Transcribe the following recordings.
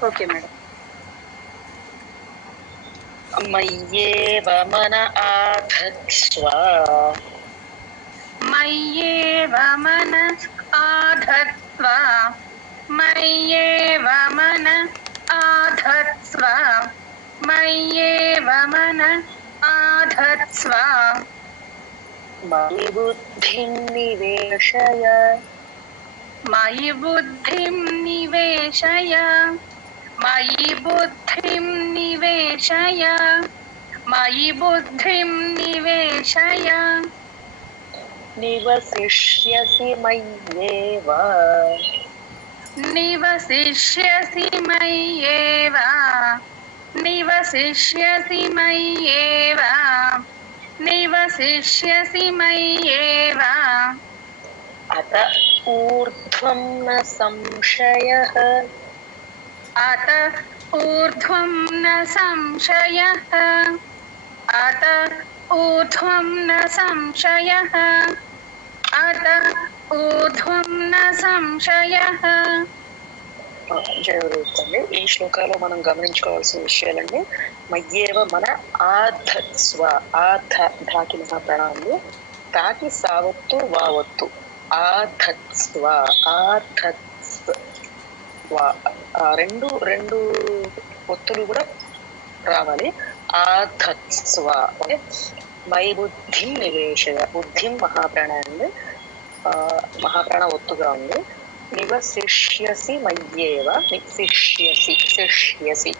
Okay madam. మయ్యేవ మన ఆధత్స్వ మయ్యేవ మన ఆధత్స్వ మయ్యేవ మన ఆధత్స్వ మయ్యేవ మన ఆధత్స్వ మయి బుద్ధిం నివేశయ మయి బుద్ధిం నివేశయ మయి బుద్ధిం నివేశయ మయి బుద్ధిం నివేశయ నివసిష్యసి మయ్యేవ నివసిష్యసి మయ్యేవ నివసిష్యసి మయ్యేవ నివసిష్యసి మయ్యేవ అత ఊర్ధ్వం న సంశయః అత ఊర్ధ్వం న సంశయః అత ఊర్ధ్వం న సంశయః అత ఊర్ధ్వం న సంశయః. జరుగుతుంది. ఈ శ్లోకాలో మనం గమనించుకోవాల్సిన విషయాలన్నీ మయ్యేవ మన ఆధత్స్వ ధాకి మహాప్రాణాలు తాకి సావత్తు వావత్తు ఆధత్స్వ ఆధత్స్వ రెండు రెండు ఒత్తులు కూడా రావాలి. ఆధత్స్వ ఓకే. మై బుద్ధి నివేశయ బుద్ధిం మహాప్రాణాన్ని మహాప్రాణ ఒత్తుగా ఉంది. నివసిష్యసి మయ్యేవ నిశిష్యసి శిష్యసి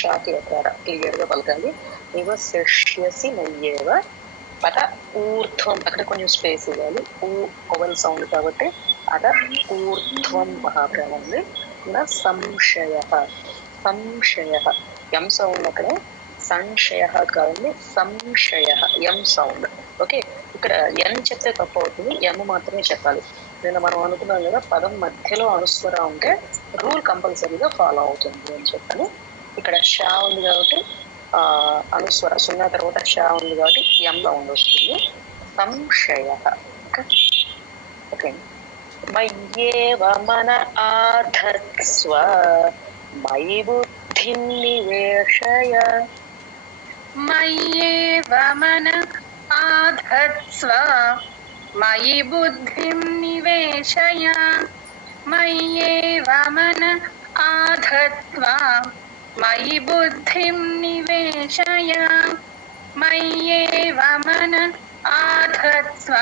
షాకి అకార క్లియర్ గా పలకాలి. నివసిష్యసి మయ్యేవ అత ఊర్ధ్వం అక్కడ కొంచెం స్పేస్ ఇవ్వాలి. ఓవల్ సౌండ్ కాబట్టి అత ఊర్ధ్వం మహాప్రాణంది. నా సంశయ సంశయ ఎం సౌండ్ అక్కడ సంశయ కాదండి సంశయ ఎం సౌండ్. ఓకే. ఇక్కడ ఎన్ చెప్తే తప్పు అవుతుంది, ఎం మాత్రమే చెప్పాలి. నేను మనం అనుకున్నాం కదా పదం మధ్యలో అనుస్వర ఉంటే రూల్ కంపల్సరీగా ఫాలో అవుతుంది అని చెప్పాను. ఇక్కడ షా ఉంది కాబట్టి అనుస్వర సున్నా తర్వాత షా ఉంది కాబట్టి ఎంలో వస్తుంది. సంశయ ఓకే. మయ్యేవ మన ఆధత్స్వ మయి బుద్ధిం నివేశయ మయ్యేవ మన ఆధత్స్వ మయి బుద్ధిం నివేశయ మయ్యేవ మన ఆధత్స్వ మయి బుద్ధిం నివేశయ మయ్యేవ మన ఆధత్స్వ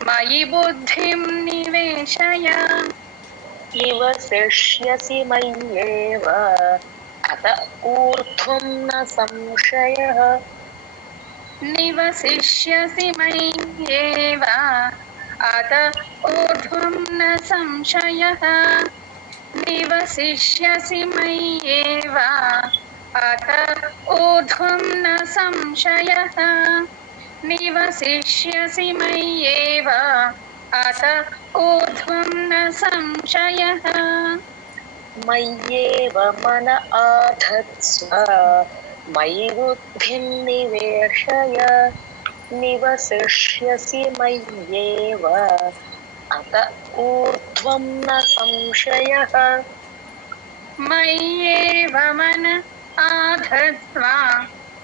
మయి బుద్ధిం నివేశయ నివసిష్యసి మయ్యేవ అత ఊర్ధ్వం న సంశయః నివసిష్యసి మయ్యేవ అత ఊర్ధ్వం న సంశయః నివసిష్యసి మయ్యేవ అత ఊర్ధ్వం న సంశయః నివసిష్యసి మయ్యేవ అత ఊర్ధ్వం న సంశయః. మయ్యేవ మన ఆధత్స్వ మయి బుద్ధిం నివేశయ నివసిష్యసి మయ్యేవ అత ఊర్ధ్వం న సంశయః. మయ్యేవ మన ఆధత్స్వ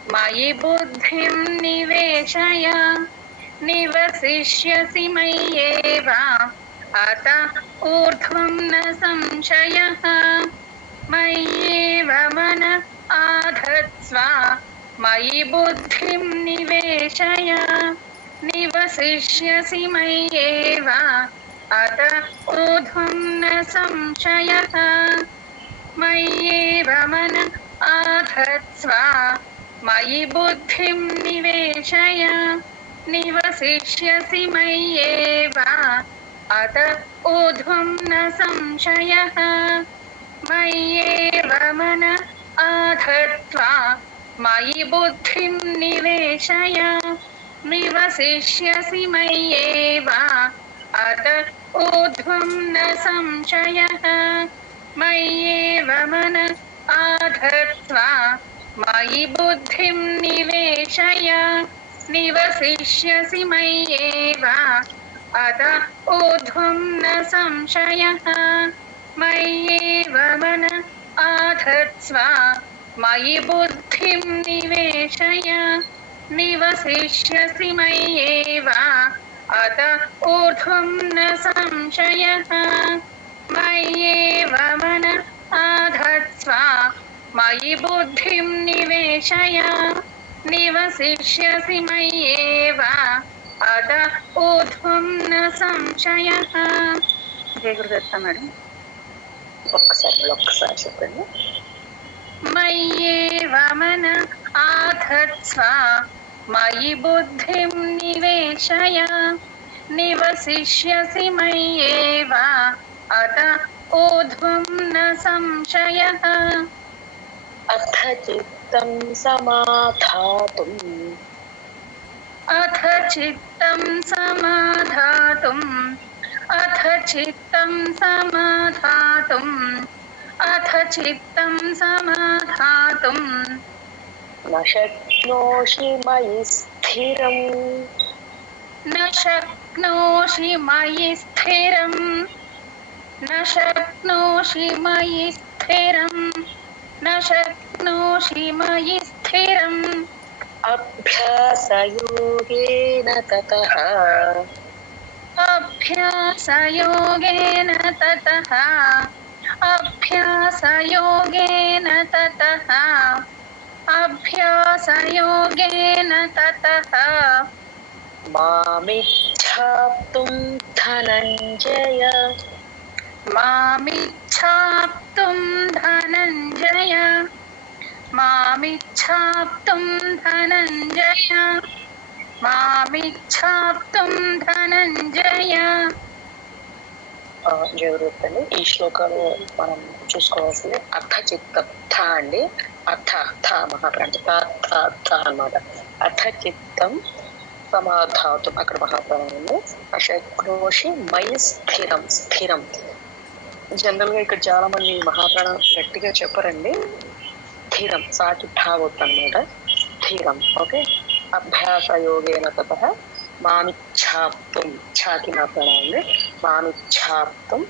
మయి బుద్ధిం నివేశయ నివసిష్యసి మయ్యేవ అత ఊర్ధ్వం న సంశయః మయ్యేవ మన ఆధత్స్వ మయి బుద్ధిం నివేశయ నివసిష్యసి మయ్యేవ అత ఊర్ధ్వం న సంశయః మయ్యేవ మన ఆధత్స్వ మయి బుద్ధిం నివేశయ నివసిష్యసి మయ్యేవ అత ఊర్ధ్వం న సంశయః మయ్యేవ మన ఆధత్స్వ మయి బుద్ధిం నివేశయ నివసిష్యసి మయ్యేవ అత ఊర్ధ్వం న సంశయః మయ్యేవ మన ఆధత్స్వ మయి బుద్ధిం నివేశయ నివసిష్యసి మయ్యేవ అత ఊర్ధ్వం న సంశయః మయ్యేవ మన आधत्स्व मयि बुद्धिं निवेशय निवसिष्यसि मय्येव अत ऊर्ध्वं न संशयः मय्येव मन आधत्स्व मयि बुद्धिं निवेशय निवसिष्यसि मय्येव अत ऊर्ध्वं न संशयः. जय गुरुदत्त మేడం. ఒక్కసారి చెప్పండి. मय्येव मन आधत्स्व मयि बुद्धिं निवेशय निवसिष्यसि मय्येव अत ऊर्ध्वं न संशयः. अथ चित्तं समाधातुम् अथ चित्तं समाधातुम् अथ चित्तं समाधातुम् अथ चित्तं समाधातुं न शक्नोषि मयि स्थिरम् न शक्नोषि मयि स्थिरम् न शक्नोषि मयि स्थिरम् न शक्नोषि मयि स्थिरम् अभ्यासयोगेन ततः अभ्यासयोगेन ततः अभ्यासयोगेन ततः अभ्यासयोगेन ततः मामिच्छाप्तुं धनञ्जय मामिच्छाप्तुं धनञ्जय मामिच्छाप्तुं धनञ्जय मामिच्छाप्तुं धनञ्जय. జరుగుతుంది. ఈ శ్లోకాలు మనం చూసుకోవాల్సింది అర్థ చిత్తం థ అండి. అర్థ థ మహాప్రాణం అన్నమాట. అర్థ చిత్తం సమాధాతం అక్కడ మహాప్రాణం ఉంది. అశక్నోషి మయి స్థిరం స్థిరం. జనరల్ గా ఇక్కడ చాలా మంది మహాప్రాణం గట్టిగా చెప్పరండి. స్థిరం సాటి ఠావత్ అనమాట. స్థిరం. ఓకే. అభ్యాస యోగేన తతః మామిచ్ఛాప్తుం ఛాకి మాత్రమే ఉంది. మామిచ్ఛాప్తుం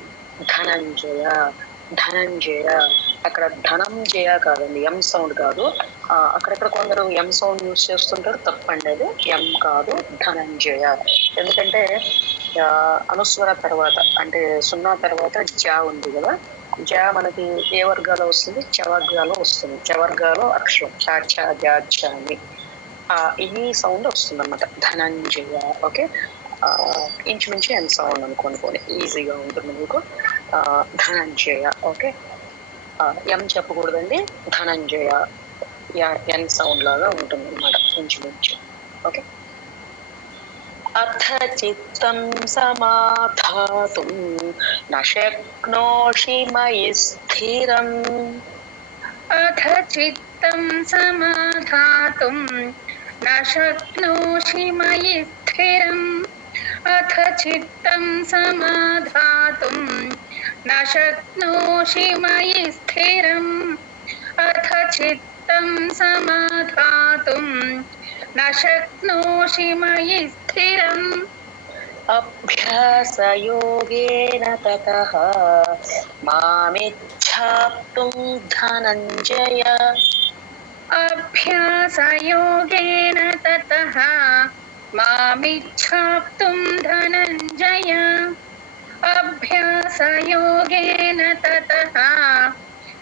ధనంజయ ధనంజయ. అక్కడ ధనంజయ కాదండి, ఎం సౌండ్ కాదు. అక్కడక్కడ కొందరు ఎం సౌండ్ యూజ్ చేస్తుంటారు, తప్పండి అది. ఎం కాదు, ధనంజయ. ఎందుకంటే అనుస్వర తర్వాత అంటే సున్నా తర్వాత జా ఉంది కదా. జా మనకి ఏ వర్గాలో వస్తుంది? చ వర్గాలో వస్తుంది. చ వర్గాలో అక్షరం చా చా జా చ అని ఈ సౌండ్ వస్తుంది అనమాట. ధనంజయ. ఓకే. ఇంచుమించు ఎన్ సౌండ్ అనుకోని ఈజీగా ఉంటుంది మీకు. ధనంజయ. ఓకే. ఎం చెప్పకూడదండి, ధనంజయ ఎన్ సౌండ్ లాగా ఉంటుంది అనమాట ఇంచుమించు. ఓకే. అథ చిత్తం సమాధాతుం న శక్నోషి మయి స్థిరం. అథ చిత్తం సమాధాతుం న శక్నోషి మయి స్థిరం. అథ చిత్తం సమాధాతుం న శక్నోషి మయి స్థిరం. అథ చిత్తం సమాధాతుం న శక్నోషి మయి స్థిరం. అభ్యాసయోగేన తతః మామిచ్ఛాప్తుం ధనంజయ. అభ్యాసయోగేన తతః మామిచ్ఛాప్తుం ధనంజయ. అభ్యాసయోగేన తతః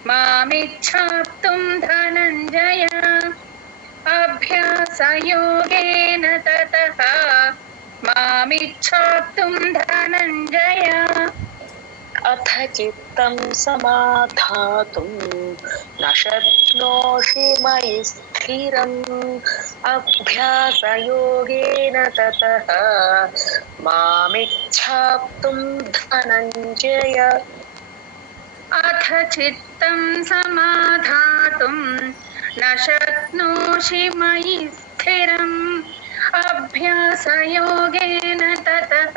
మామిచ్ఛాప్తుం ధనంజయ. అభ్యాసయోగేన తతః మామిచ్ఛాప్తుం ధనంజయ. అథ చిత్తం సమాధాతుం న శక్నోషి మయి స్థిరం. అభ్యాసయోగేన తతః మామిచ్ఛాప్తుం ధనంజయ. అథ చిత్తం సమాధాతుం న శక్నోషి మయి స్థిరం. అభ్యాసయోగేన తతః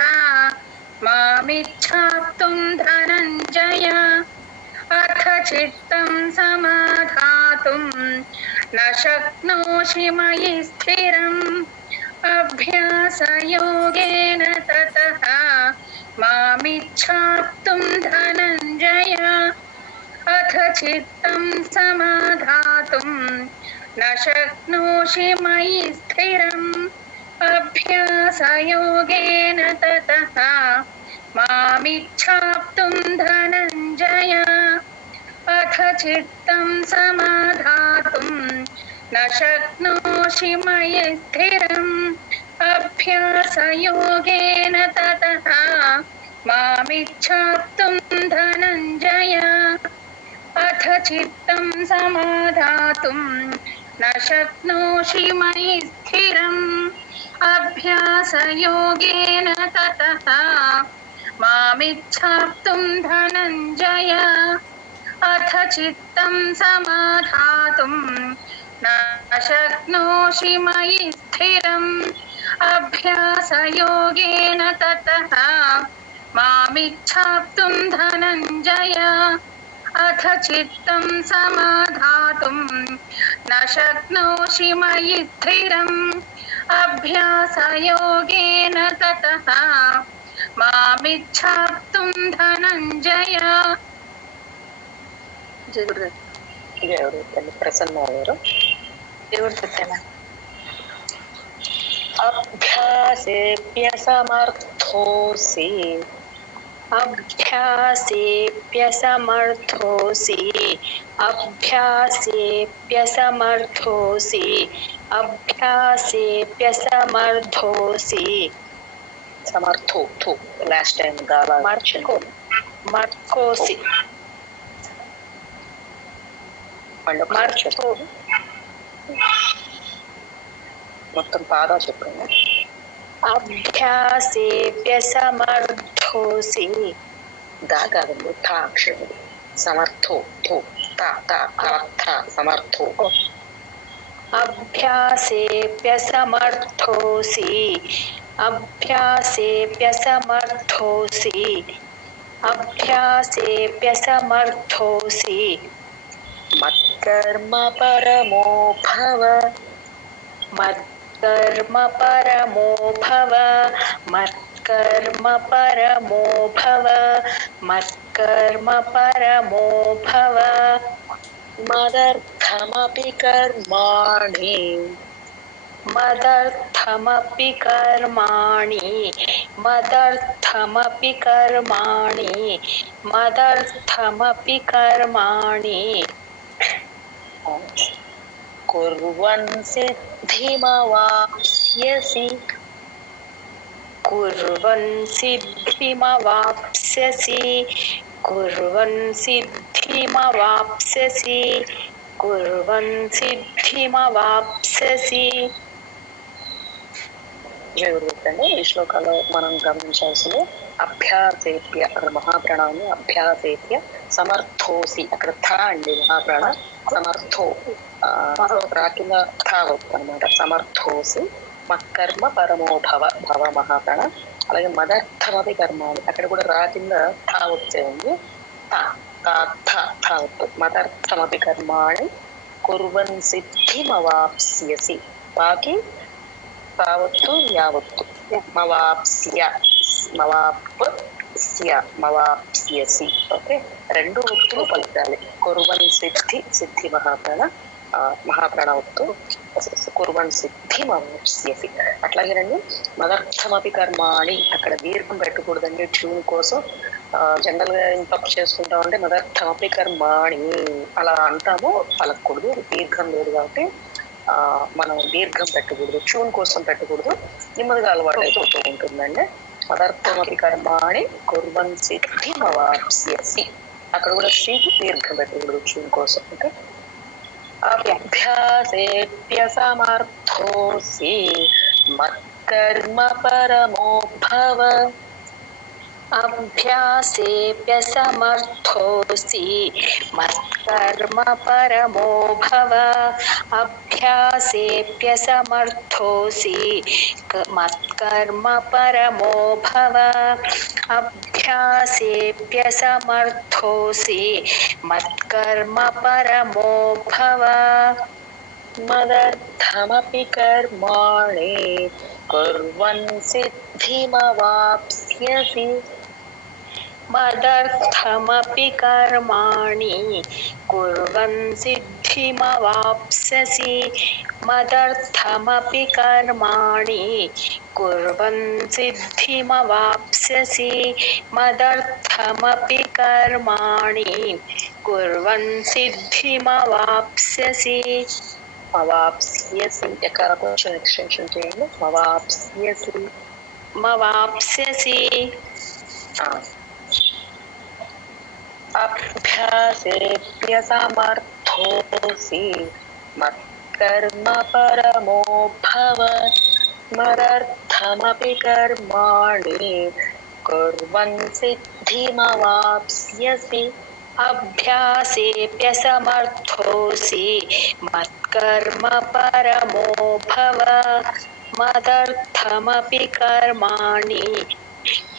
మామిచ్ఛాప్తుం ధనంజయ. అథ చిత్తం సమాధాతుం న శక్నోషి మయి స్థిరం. అభ్యాసయోగేన తతః మామిచ్ఛాప్తుం ధనంజయ. అథ चित्तं समाधातुं न शक्नोषि मयि स्थिरम् अभ्यासयोगेन ततः मामिच्छाप्तुं धनञ्जय अथ चित्तं समाधातुं न शक्नोषि मयि स्थिरम् अभ्यासयोगेन ततः मामिच्छाप्तुं धनञ्जय अथ चित्तं समाधातुं न शक्नोषि मयि स्थिरम् अभ्यासयोगेन ततः मामिच्छाप्तुं धनञ्जय अथ चित्तं समाधातुं न शक्नोषि मयि स्थिरम् अभ्यासयोगेन ततः मामिच्छाप्तुं धनञ्जय अथ चित्तं समाधातुं न शक्नोषि मयि स्थिरम् अभ्यासयोगेन ततः मामिच्छाप्तुं धनञ्जय ప్రసన్న గారు అభ్యాసేప్యసమర్థోసి अभ्यासेऽप्यसमर्थोऽसि अभ्यासेऽप्यसमर्थोऽसि अभ्यासेऽप्यसमर्थोऽसि సమర్థో థో లాస్ట్ టైం గాలా मर्कोऽसि मर्थो మొత్తం పాదా చెప్పండి अभ्यासेऽप्यसमर्थोऽसि దా కాదండి థా అక్షరం సమర్థో థో తా తా తా థా సమర్థో अभ्यासेऽप्यसमर्थोऽसि अभ्यासेऽप्यसमर्थोऽसि अभ्यासेऽप्यसमर्थोऽसि మత్కర్మ పరమో భవ मत्कर्म परमो भव मत्कर्म परमो भव मत्कर्म परमो भव మదర్థమపి కర్మాణి मदर्थमपि कर्माणि मदर्थमपि कर्माणि मदर्थमपि कर्माणि కుర్వన్ సిద్ధిమవాప్స్యసి कुर्वन् सिद्धिमवाप्स्यसि कुर्वन् सिद्धिमवाप्स्यसि कुर्वन् सिद्धिमवाप्स्यसि జరుగుతుంది. ఈ శ్లోకాలో మనం గమనించాల్సింది అభ్యాసేప్య అక్కడ మహాప్రాణాన్ని అభ్యాసేప్య సమర్థోసి అక్కడ థా అండి మహాప్రాణ సమర్థో రాకిన థా వస్తుంది అనమాట సమర్థోసి మత్కర్మ పరమో భవ భవ మహాప్రాణ అలాగే మదర్థమపి కర్మాణి అక్కడ కూడా రా కింద థా వచ్చే ఉంది థా థా థా థా మదర్థమపి కర్మాణి కుర్వన్ సిద్ధిమవాప్స్యసి బాకి తావత్తు యావత్తు మవాప్స్య మవాప్స్య మవాప్స్యసి ఓకే రెండు ఒత్తులు పలకాలి కుర్వన్ సిద్ధి సిద్ధి మహాప్రాణ ఒత్తు కుర్వన్ సిద్ధి మవాప్స్యసి అట్లాగేనండి మదర్థమపి కర్మాణి అక్కడ దీర్ఘం పెట్టకూడదండి ట్యూన్ కోసం జనరల్ గా ఏం తప్పు చేసుకుంటామంటే మదర్థమపి కర్మాణి అలా అంటాము పలకూడదు దీర్ఘం లేదు కాబట్టి మనం దీర్ఘం పెట్టకూడదు ట్యూన్ కోసం పెట్టకూడదు నెమ్మదిగా అలవాటు అయిపోతూ ఉంటుందండి మదర్థమపి కర్మాణి కుర్వన్ సిద్ధి మవాప్స్యసి అక్కడ కూడా సికి దీర్ఘం పెట్టకూడదు ట్యూన్ కోసం ఓకే అభ్యాసేప్యసమర్థోసి మత్కర్మ పరమో భవ अभ्यासेऽप्यसमर्थोऽसि मत्कर्म परमो भव अभ्यासेऽप्यसमर्थोऽसि मत्कर्म परमो भव अभ्यासेऽप्यसमर्थोऽसि मत्कर्म परमो भव మదర్థమపి కర్మాణి కుర్వన్ సిద్ధిమవాప్స్యసి मदर्थमपि कर्माणि कुर्वन् सिद्धिमवाप्स्यसि मदर्थमपि कर्माणि कुर्वन् सिद्धिमवाप्स्यसि मदर्थमपि कर्माणि कुर्वन् सिद्धिमवाप्स्यसि మవాప్స్యసి ఎక్కడ కొంచెం ఎక్స్టెన్షన్ చేయండి మవాప్స్యసి మవాప్స్యసి అభ్యాసేప్యసమర్థోసి మత్కర్మ పరమో భవ మదర్థమపి కర్మాణి కుర్వన్ సిద్ధిమవాప్స్యసి అభ్యాసేప్యసమర్థోసి మత్కర్మ పరమో భవ మదర్థమపి కర్మాణి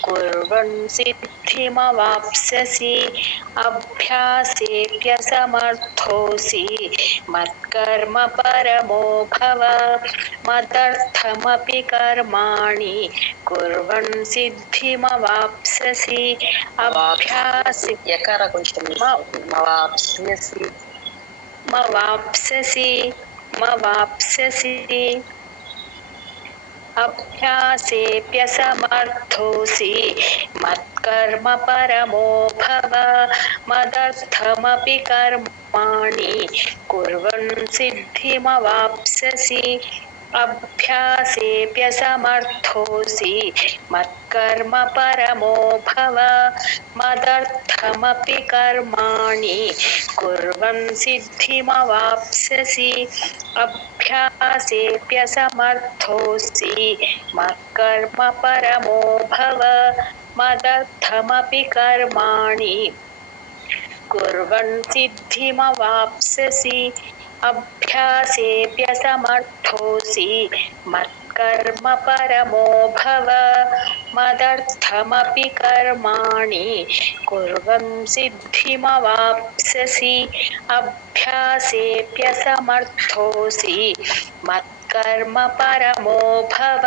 కుర్వన్ సిద్ధిమవాప్స్యసి అభ్యాసేప్యసమర్థోసి మత్కర్మ పరమో భవ మదర్థమపి కర్మాణి కుర్వన్ సిద్ధిమవాప్స్యసి అభ్యాసి ఎక్కడ కొంచెం మవాప్స్యసి మవాప్స్యసి మవాప్స్యసి అభ్యాసేప్యసమర్థోసి మత్కర్మ పరమో భవ మదర్థమపి కర్మాణి కుర్వన్ సిద్ధిమవాప్స్యసి అభ్యాసేప్యసమర్థోసి మత్కర్మ పరమో భవ మదర్థమపి కర్మాణి కుర్వన్ సిద్ధిమవాప్స్యసి అభ్యాసేప్యసమర్థోసి మత్కర్మ పరమో భవ మదర్థమపి కర్మాణి కుర్వన్ సిద్ధిమవాప్స్యసి అభ్యాసేప్యసమర్థోసి మత్కర్మ పరమో భవ మదర్థమపి కర్మాణి కుర్వన్ సిద్ధిమవాప్స్యసి అభ్యాసేప్యసమర్థోసి మత్కర్మ పరమో భవ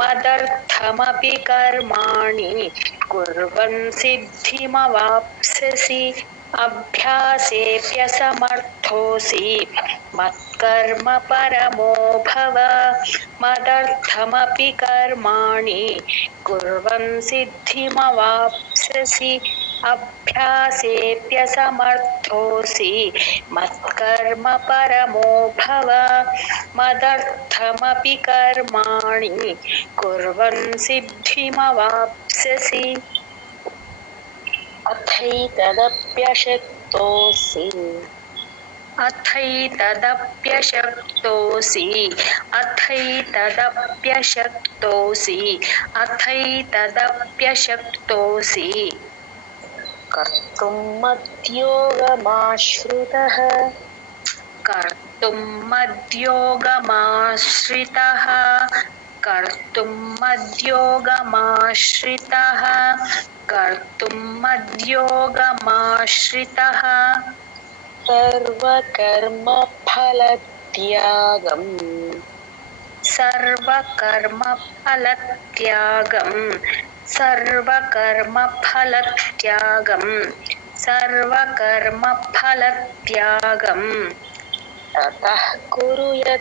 మదర్థమపి కర్మాణి కుర్వన్ సిద్ధిమవాప్స్యసి అభ్యాసేప్యసమర్థోసి మత్కర్మ పరమో భవ మదర్థమపి కర్మాణి కుర్వన్ సిద్ధిమవాప్స్యసి అభ్యాసేప్యసమర్థోసి మత్కర్మ పరమో భవ మదర్థమపి కర్మాణి కుర్వన్ సిద్ధిమవాప్స్యసి అథైతదప్యశక్తోసి అథైతదప్యశక్తోసి అథైతదప్యశక్తోసి అథైతదప్యశక్తోసి కర్తుం మద్యోగమాశ్రితః కర్తుం మద్యోగమాశ్రితః కర్తుం మద్యోగమాశ్రితః కర్తుం మద్యోగమాశ్రితః సర్వకర్మ ఫలత్యాగం సర్వకర్మ ఫలత్యాగం సర్వకర్మ ఫలత్యాగం సర్వకర్మ ఫలత్యాగం తతః కుర్యాత్మావాన్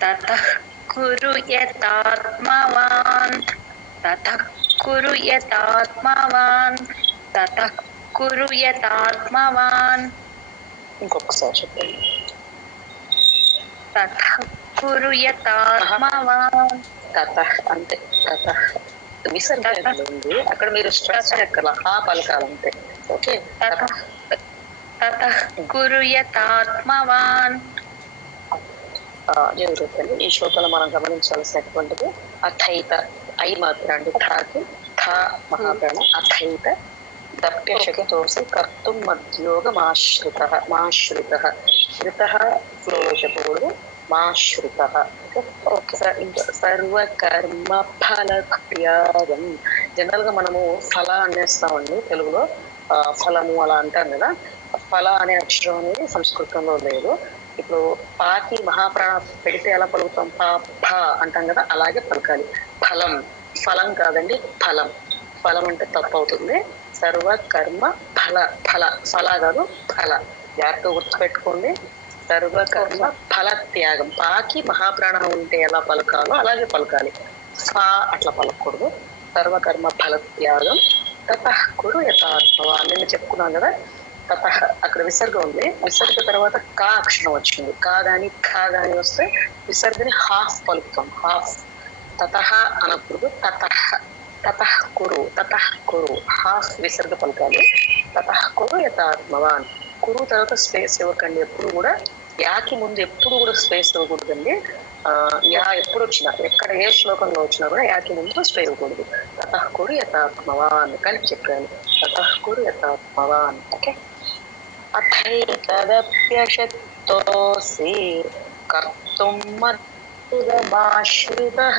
తతః కుర్యాత్మావాన్ తతః కుర్యాత్మావాన్ తతః కుర్యాత్మావాన్ ఇంకొకసారి చెప్పండి తతః కుర్యాత్మావాన్ తతః అంతే తతః విసర్గంలో ఉంది అక్కడ మీరు స్ట్రెస్ ఎక్కల ఆ పలకాలంతే ఓకే తతః తతః కుర్యాత్మావాన్ జరుగుతుంది ఈ శ్లోకంలో మనం గమనించాల్సినటువంటిది అథైత ఐ మాత్రం థాకి థా మహాప్రాణం అథైత దప్యశక్తోసి కర్తుం మద్యోగమాశ్రితః మాశ్రితః శ్రితః ఫ్లోలో చెప్పకూడదు మాశ్రితః సర్వకర్మ ఫలత్యాగం జనరల్ గా మనము ఫల అనేస్తామండి తెలుగులో ఫలము అలా అంటాం కదా ఫల అనే అక్షరం అనేది సంస్కృతంలో లేదు ఇప్పుడు పాకి మహాప్రాణ పెడితే ఎలా పలుకుతాం పా ఫ అంటాం కదా అలాగే పలకాలి ఫలం ఫలం కాదండి, ఫలం. ఫలం అంటే తప్పు అవుతుంది. సర్వ కర్మ ఫల, ఫల ఫల కాదు ఫల. జాగ్రత్త గుర్తుపెట్టుకోండి. సర్వకర్మ ఫల త్యాగం. పాకి మహాప్రాణం ఉంటే ఎలా పలకాలో అలాగే పలకాలి. ఫా అట్లా పలకూడదు. సర్వకర్మ ఫల త్యాగం తతః కురు యథాత్మవా. నేను చెప్పుకున్నాను కదా, తతః అక్కడ విసర్గ ఉంది. విసర్గ తర్వాత కా అక్షరం వచ్చింది. కా గాని ఖా గాని వస్తే విసర్గని హాఫ్ పలుకుతాం. హాఫ్. తతః అనకూడదు. తతః. తతః కురు, తతః కురు, హాఫ్ విసర్గ పలకాలి. తతః కురు యథాత్మవాన్. కురు తర్వాత స్పేస్ ఇవ్వకండి. ఎప్పుడు కూడా యాకి ముందు ఎప్పుడు కూడా స్పేస్ ఇవ్వకూడదండి. యా ఎప్పుడు వచ్చినా, ఎక్కడ ఏ శ్లోకంలో వచ్చినా కూడా యాకి ముందు స్పేస్ ఇవ్వకూడదు. తతః కురు యథాత్మవాన్ కలిపి చెప్పాను. తతః కురు యథాత్మవాన్. ఓకే. అథైతదప్యశక్తోసి కర్తుం మద్యుగమాశ్రితః.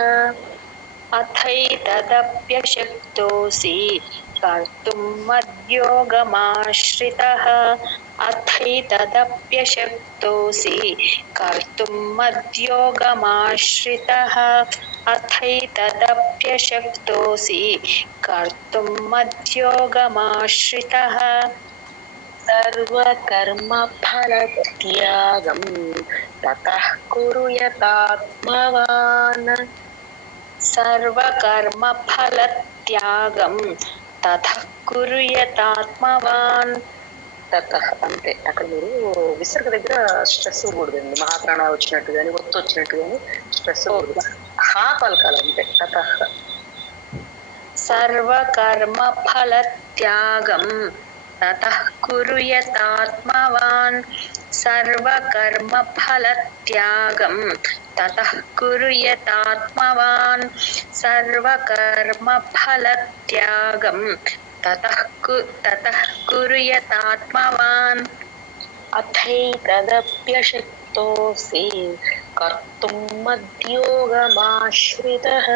अथैतदप्यशक्तोऽसि कर्तुं मद्योगमाश्रितः अथैतदप्यशक्तोऽसि कर्तुं मद्योगमाश्रितः अथैतदप्यशक्तोऽसि कर्तुं मद्योगमाश्रितः सर्वकर्म फलत्यागं ततः कुरु यतात्मवान्. సర్వకర్మఫలత్యాగం తతః కురు యతాత్మవాన్. తతః అంతే. అక్కడ మీరు విసర్గ దగ్గర స్ట్రెస్ ఇవ్వకూడదండి. మహాప్రాణ వచ్చినట్టు కానీ ఒత్తు వచ్చినట్టు కానీ స్ట్రెస్ ఇవ్వకూడదు. హా పలకాలి అంతే. తతః. సర్వకర్మఫలత్యాగం తతః కురు యతాత్మవాన్. సర్వకర్మఫలత్యాగం తతః కురు యతాత్మవాన్. సర్వకర్మఫలత్యాగం తతః కురు యతాత్మవాన్. అథైతదప్యశక్తోసి కర్తుం మద్యోగమాశ్రితః.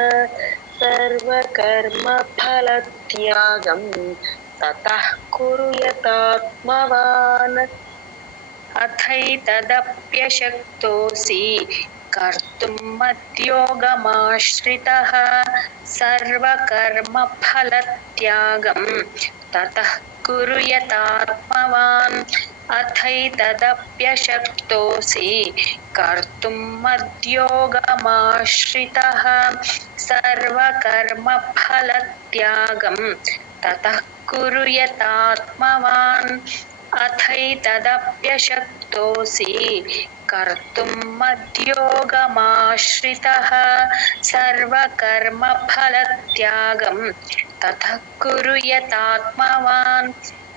సర్వకర్మ ఫలత్యాగం తతః కురు యతాత్మవాన్. అథైతదప్యశక్తోసి कर्तुं मद्योगमाश्रितः सर्वकर्मफलत्यागं ततः कुरु यतात्मवान्. अथैतदप्यशक्तोऽसि कर्तुं मद्योगमाश्रितः सर्वकर्मफलत्यागं ततः कुरु यतात्मवान्. अथैतदप्यशक्तोऽसि कर्तुं मद्योगमाश्रितः सर्वकर्मफलत्यागं ततः कुरु यतात्मवान्.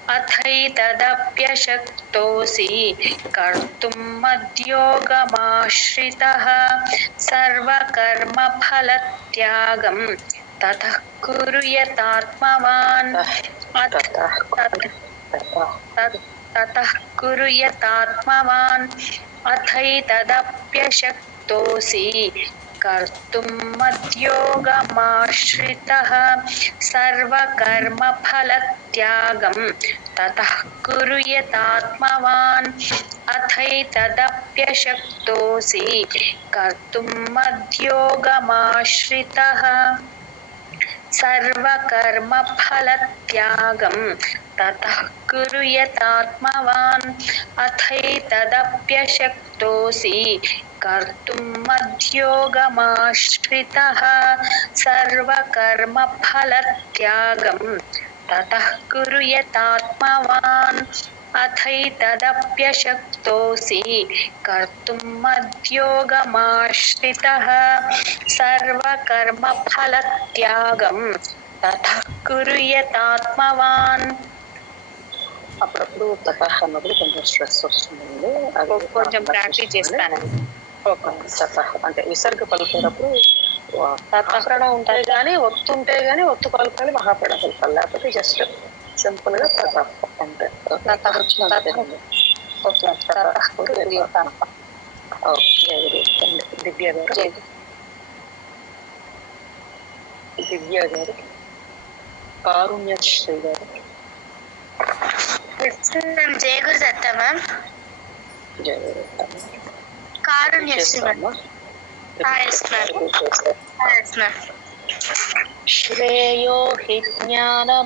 अथैतदप्यशक्तोऽसि कर्तुं मद्योगमाश्रितः सर्वकर्मफलत्यागं ततः कुरु यतात्मवान्. ततः कुरु यतात्मवान्. अथैतदप्यशक्तोऽसि कर्तुं मद्योगमाश्रितः सर्वकर्मफलत्यागं ततः कुरु यतात्मवान्. अथैतदप्यशक्तोऽसि कर्तुं मद्योगमाश्रितः सर्वकर्मफलत्यागं ततः कुरु यतात्मवान्. अथैतदप्यशक्तोऽसि कर्तुं मद्योगमाश्रितः सर्वकर्मफलत्यागं ततः कुरु यतात्मवान्. अथैतदप्यशक्तोऽसि कर्तुं मद्योगमाश्रितः सर्वकर्मफलत्यागं ततः कुरु यतात्मवान्. అప్పుడప్పుడు తతః అన్నప్పుడు కొంచెం స్ట్రెస్ వస్తుందండి. అది కొంచెం ప్రాక్టీస్ చేస్తానండి. తతః అంటే విసర్గ పలికేటప్పుడు మహాప్రాణ ఉంటాయి కానీ ఒత్తుంటే గానీ ఒత్తు పలకాలి, మహాప్రాణ పలకాలి. లేకపోతే జస్ట్ సింపుల్ గా తతః అంటే దివ్య గారు, దివ్య గారు, కారుణ్యశ్రీ గారు, జయగురు దత్త మ్యామ్, కారుణ్యశ్రీ మ్యామ్. श्रेयो हि ज्ञानमभ्यासात्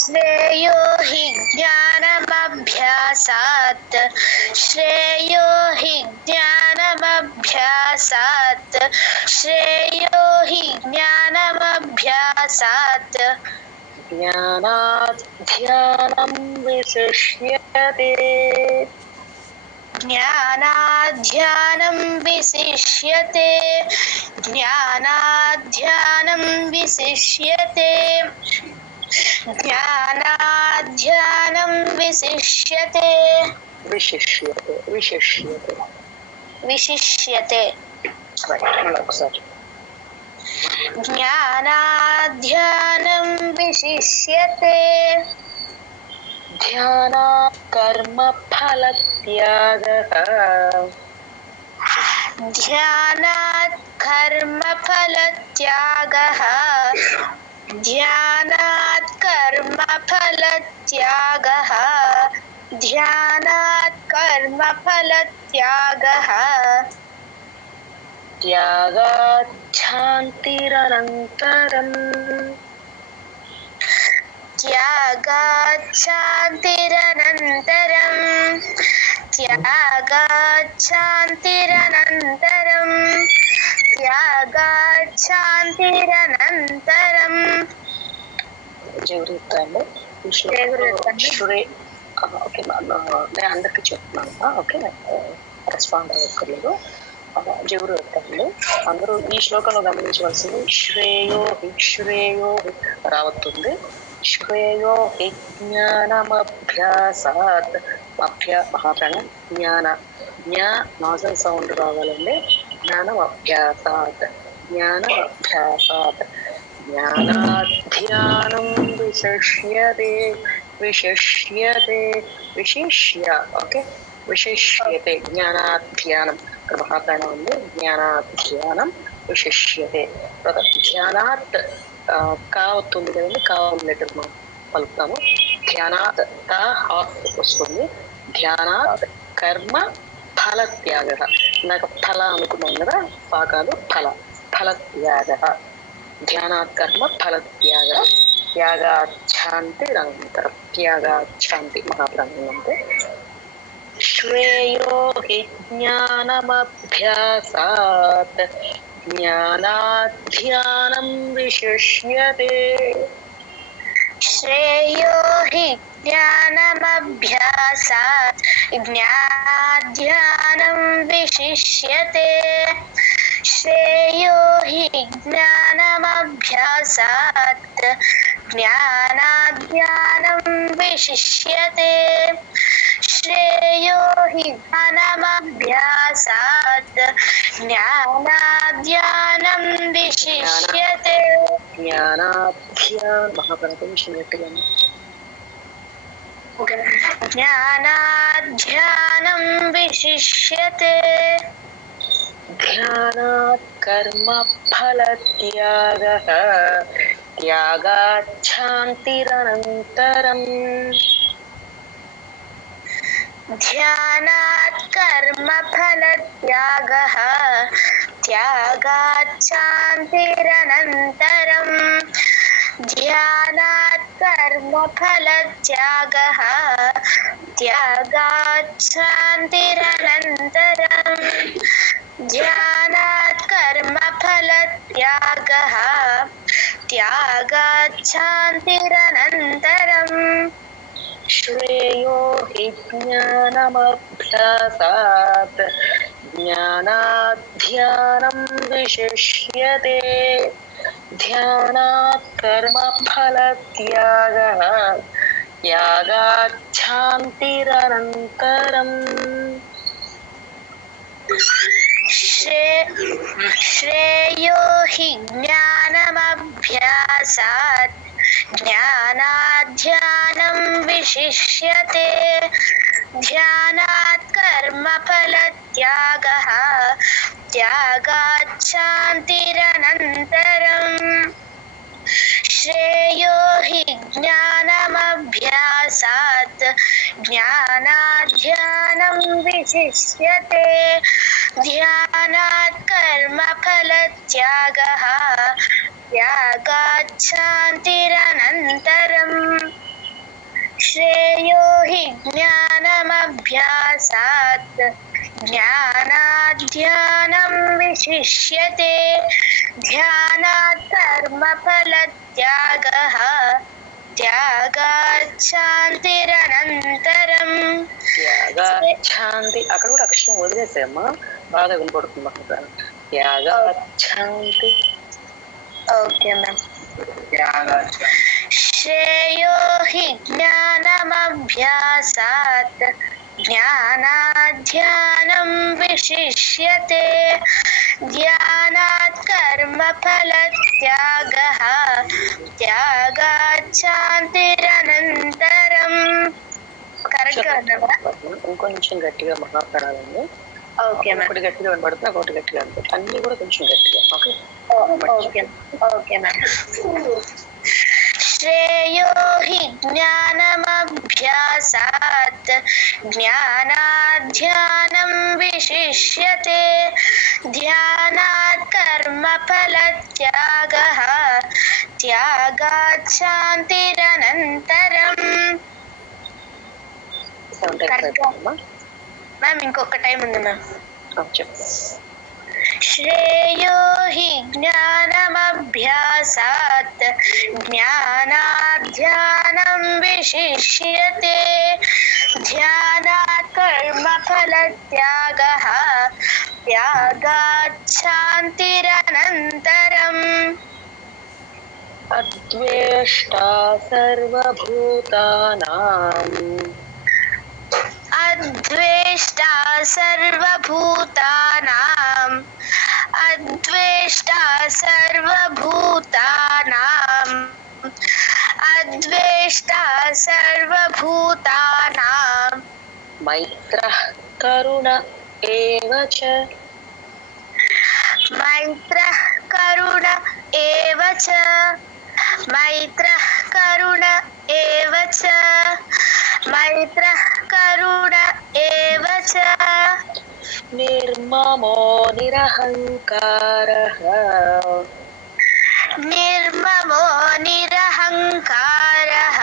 श्रेयो हि ज्ञानमभ्यासात् श्रेयो हि ज्ञानमभ्यासात् श्रेयो हि ज्ञानमभ्यासात् ज्ञानात् ध्यानं विशिष्यते ज्ञानाध्यानं विशिष्यते ज्ञानाध्यानं विशिष्यते ज्ञानाध्यानं विशिष्यते विशिष्यते विशिष्यते विशिष्यते ఒకసారి ज्ञानाध्यानं विशिष्यते ध्यानात् कर्मफलत्यागः ध्यानात् कर्मफलत्यागः ध्यानात् कर्मफलत्यागः ध्यानात् कर्मफलत्यागः त्यागात् शान्तिरनन्तरम् त्यागात् शान्तिरनन्तरम् त्यागात् शान्तिरनन्तरम् त्यागात् शान्तिरनन्तरम् జీవితాల్లో శ్రే ఓకే నేను అందరికీ చెప్తున్నాను ఓకే రెస్పాండ్ అవ్వక్కర్లేదు జీవృత్తంలో అందరూ ఈ శ్లోకంలో గమనించవలసింది శ్రేయో రావతుంది శ్రేయో హి జ్ఞానమభ్యాసాత్ మహాప్రాణం జ్ఞాన జ్ఞా నాజల్ సౌండ్ రావాలండి జ్ఞానమభ్యాసాత్ జ్ఞానాధ్యానం విశిష్యతే విశిష్య ఓకే విశిష్యతే జ్ఞానాధ్యానం ఇక్కడ మహాప్రాణం ఉంది జ్ఞానాధ్యానం విశిష్యతే ధ్యానాత్ కా అవుతుంది కదండి కా లెటర్ మనం పలుకుతాము ధ్యానాత్ తా హాఫ్ వస్తుంది ధ్యానాత్ కర్మ ఫల త్యాగ నాకు ఫల అనుకున్నాం కదా ఫా కాదు ఫలత్యాగ ధ్యానాత్ కర్మ ఫలత్యాగ త్యాగాచ్ఛాంతిరనంతరం త్యాగాచ్ఛాంతి మహాప్రాణం అంటే శ్రేయో హి జ్ఞానమభ్యాసాత్ జ్ఞానాధ్యానం విశిష్యతే श्रेयो हि ज्ञानमभ्यासात् ज्ञानाध्यानं विशिष्यते श्रेयो हि ज्ञानमभ्यासात् ज्ञानाध्यानं विशिष्यते श्रेयो हि ज्ञानमभ्यासात् ज्ञानाध्यानं विशिष्यते ज्ञानाध्यानं विशिष्यते ध्यानात् कर्म फलत्यागः त्यागाच्छान्तिरनन्तरम् ध्यानात् कर्मफलत्यागः त्यागाच्छान्तिरनन्तरम् ध्यानात् कर्मफलत्यागः त्यागाच्छान्तिरनन्तरम् ध्यानात् कर्मफलत्यागः त्यागाच्छान्तिरनन्तरम् श्रेयो हि ज्ञानमभ्यासात् ज्ञानाध्यानं विशिष्यते ध्यानात् कर्मफलत्यागः त्यागाच्छान्तिरनन्तरम् श्रेयो हि ज्ञानमभ्यासात् ज्ञानाध्यानं विशिष्यते ध्यानात् कर्मफलत्यागः त्यागाच्छान्तिरनन्तरम् श्रेयो हि ज्ञानमभ्यासात् ज्ञानाध्यानं विशिष्यते ధ్యానాత్ కర్మ ఫలత్యాగః త్యాగాత్ శాంతిరనంతరం శ్రేయో హి జ్ఞానమభ్యాసాత్ జ్ఞానాత్ ధ్యానం విశిష్యతే ధ్యానాత్ కర్మ ఫలత్యాగః త్యాగాత్ శాంతిరనంతరం త్యాగాచ్ఛాంతి అక్కడ కూడా అక్షరం వదిలేసాయమ్మా, బాగా వినపడుతుంది మాకు. త్యాగాచ్ఛాంతి. Okay ma'am. శ్రేయో హి జ్ఞానమభ్యాసాత్ జ్ఞానాత్ ధ్యానం విశిష్యతే ధ్యానాత్ కర్మ ఫలత్యాగః త్యాగాత్ శాంతిరనంతరం. కరెక్ట్ గా ఉందా? ఇంకొంచెం గట్టిగా మహాప్రాణాలండి. Okay ma'am. ఒకటి గట్టిగా వినపడుతుంది, ఒకటి గట్టిగా వినపడుతుంది, అన్ని కూడా కొంచెం గట్టిగా. Okay okay ma'am. శ్రేయో హి జ్ఞానమభ్యాసాత్ జ్ఞానాత్ ధ్యానం విశిష్యతే ధ్యానాత్ కర్మ ఫలత్యాగః త్యాగాత్ శాంతిరనంతరం. మ్యామ్ ఇంకొక టైం ఉంది మ్యామ్. చెప్పు. శ్రేయో హి జ్ఞానమభ్యాసాత్ జ్ఞానాత్ ధ్యానం విశిష్యతే ధ్యానాత్ కర్మ ఫలత్యాగః త్యాగాత్ శాంతిరనంతరం అద్వేష్టా సర్వభూతానాం అద్వేష్టా సర్వభూతానాం అద్వేష్టా సర్వభూతానాం అద్వేష్టా సర్వభూతానాం మైత్రః కరుణ ఏవ చ మైత్రః కరుణ ఏవ చ మైత్రః కరుణ ఏవ చ మైత్రః కరుణ ఏవ చ నిర్మమో నిరహంకారః నిర్మమో నిరహంకారః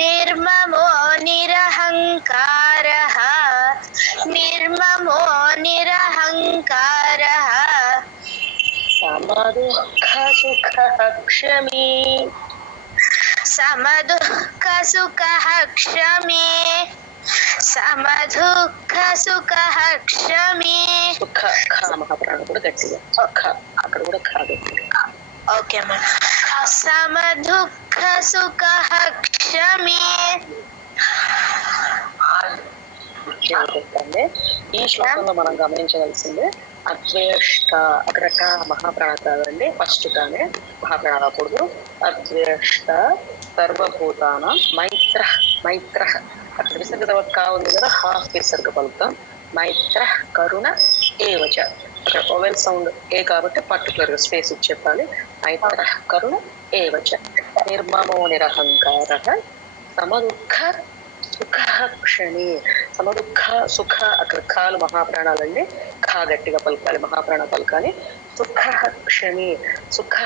నిర్మమో నిరహంకారః నిర్మమో నిరహంకారః సమదుఃఖ సుఖః క్షమీ సమదుఃఖ సుఖః క్షమే సమదుఃఖ సుఖః క్షమే. సుఖ ఖ మహాప్రాణం కూడా గట్టిగా. సుఖ అక్కడ కూడా ఖ గట్టిగా. Okay ma'am. సమదుఃఖ సుఖః క్షమే. చెప్తాండి. ఈ శ్లోకంలో మనం గమనించవలసింది అద్వేష్ట అక్కడ క మహాప్రాణ కాదండి, ఫస్ట్ కానే మహాప్రాణ రాకూడదు. అద్వేష్ట సర్వభూతాన మైత్ర మైత్ర అక్కడ విసర్గ తర్వాత కా ఉంది కదా, హాఫ్ విసర్గ పలుకుతాం. మైత్ర కరుణ ఏవచ అక్కడ ఓవెల్ సౌండ్ ఏ కాబట్టి పర్టికులర్ గా స్పేస్ ఇచ్చి చెప్పాలి. మైత్ర కరుణ ఏవచ నిర్మమో నిరహంకార సమదుఃఖ సుఖ క్షణి. సమదుఃఖ సుఖ అక్కడ ఖాలు మహాప్రాణాలండి, ఖా గట్టిగా పలకాలి, మహాప్రాణ పలకాలి. సుఖ క్షణి సుఖ